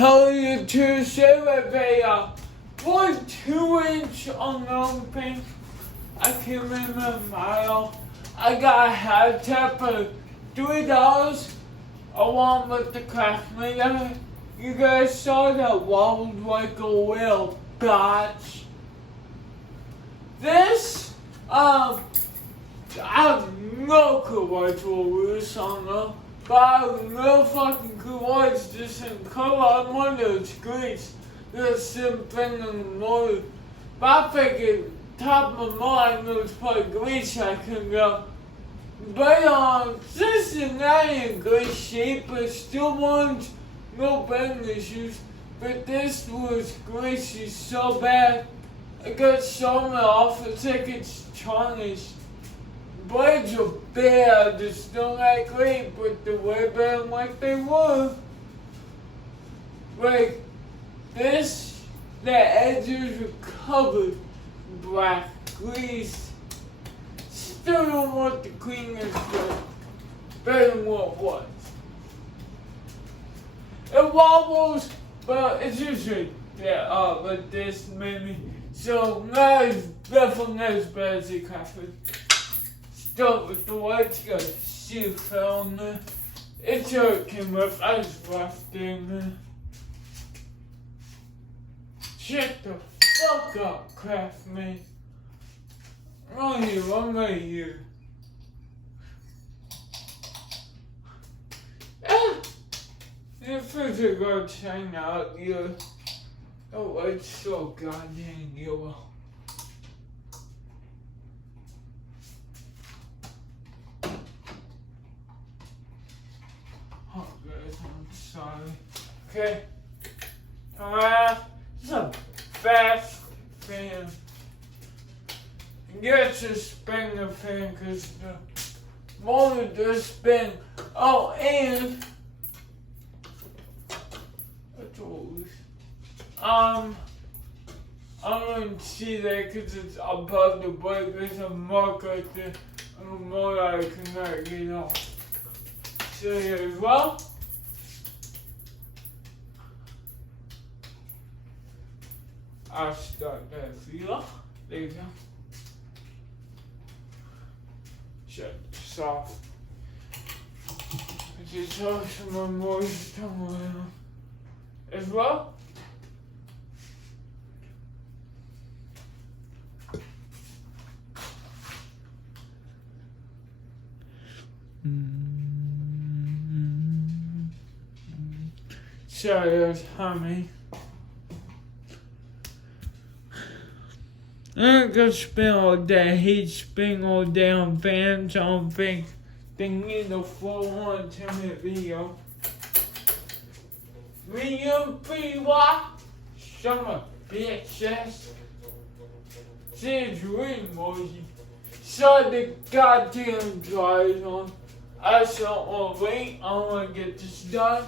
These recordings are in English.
Hell to save a 2-inch unknown thing. I can't remember a mile. I got a hat tip for $3 along with the Craftsman. You guys saw that wobbled like a whale botch. This, I have no clue what to lose on though. But I have no fucking clue what it's just in color. I'm one of those greats that's simping in the morning. But I figured top of my mind was probably greats I can go. But Cincinnati in great shape, but still wants no betting issues. But this was greasy so bad. I got so many offer tickets tarnished. Blades are bad, they're still not great, but they're way better than like they were. Like this, the edges are covered in black grease. Still don't want the cleanest, but better than what it was. It wobbles, but it's usually like this maybe. So definitely not as bad as it could. Start with the whites, got see fell in there. It's came up, I just left it in there. Shut the fuck up, Craftman. I'm right here. If I could go China out here. Oh, it's so goddamn yellow. Oh, guys, I'm sorry. Okay. It's a fast fan. Yes, it's spin the fan because the motor does spin. Oh, and what's all this? I don't see that because it's above the brake. There's a mark right there on the motor I cannot get off. So here as well. I'll start that feeler. There you go. Shut this off. I just have some more tongue around as well. Sorry, there's humming. I could spin all day, heat spin all day on fans, I don't think they need a full 10-minute video. Medium free-watt, summer bitches. See, it's really noisy. So the goddamn dryer's on. I just don't want to wait, I want to get this done.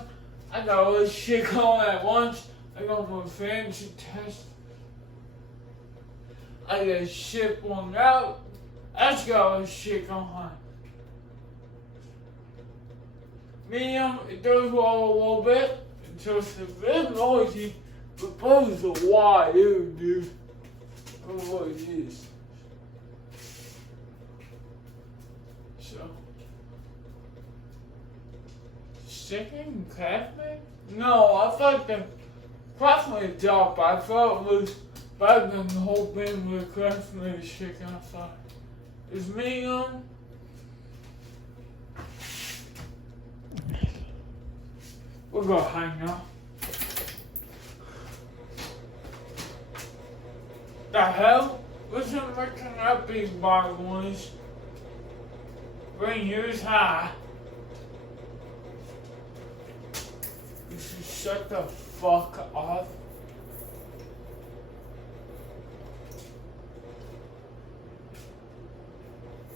I got all this shit going at once. I got my fancy test. I gotta ship one out. I just got all this shit going on. Medium, it does roll a little bit. It's just a bit noisy, but both a wide, dude. I don't know what it is. So. Second Craftsman? No, I thought the Craftsman job, I thought it was better than the whole thing with Craftsman chicken. I thought. Is medium? We'll go hang out. The hell? Wasn't making that big bar noise. Bring yours high. You should shut the fuck up.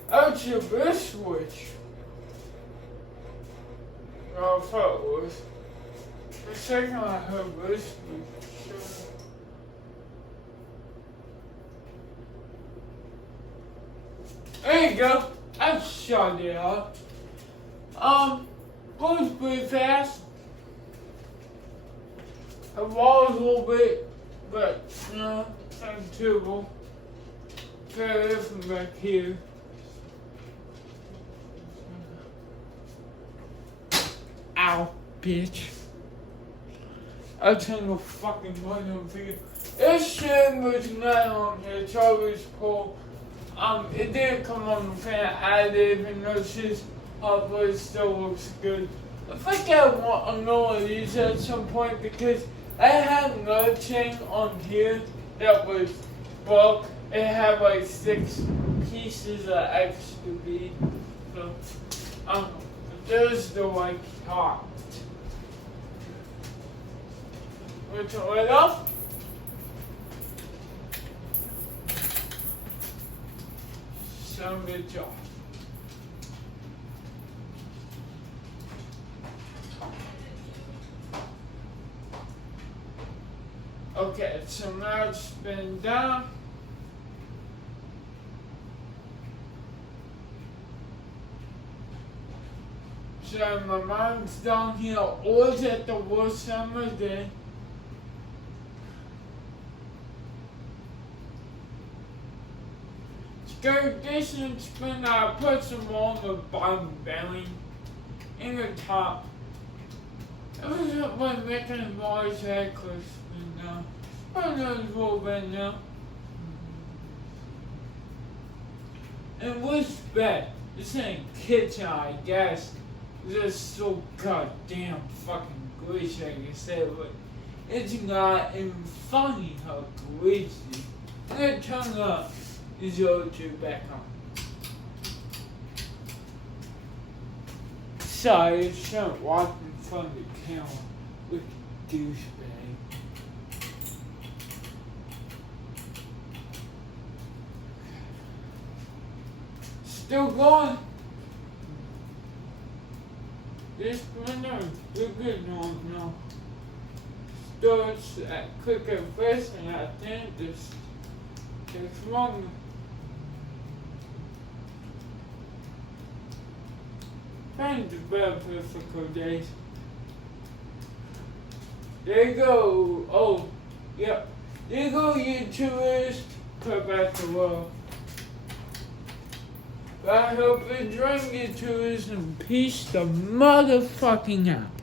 How's your wrist switch? No, I thought it was. For a second I heard wrist switch. There you go. I shut it up. Goes pretty fast. The wall's a little bit, but no, not terrible. Very different back here. Ow, bitch. I'll turn the fucking button on for you. This shit was not on here, Charlie's pole. It didn't come on the fan. I didn't even notice. Hopefully it still looks good. I think I want another these at some point because I had another chain on here that was broke. It had like 6 pieces of extra bead. So, there's the like top. We'll turn it off. Some bitch off. Okay, so now it's been down. So my mom's down here always at the worst time of day. To go distance when I put some on the bottom bearing in the top. It was like making a noise head close now. I know it's a little bit now. And what's bad? This ain't kitchen, I guess. It's just so goddamn fucking glitchy, I can say, but it's not even funny how glitchy. I'm gonna turn up the 02 back on. Sorry, I shouldn't walk in front of the camera with a douchebag. Still going. This window is good now. Starts at quicker first, and I think this takes longer. Trying to better for a couple days. There you go. Oh, yep. There you go, YouTubers. Put back to work. I hope you enjoy, YouTubers, and peace the motherfucking out.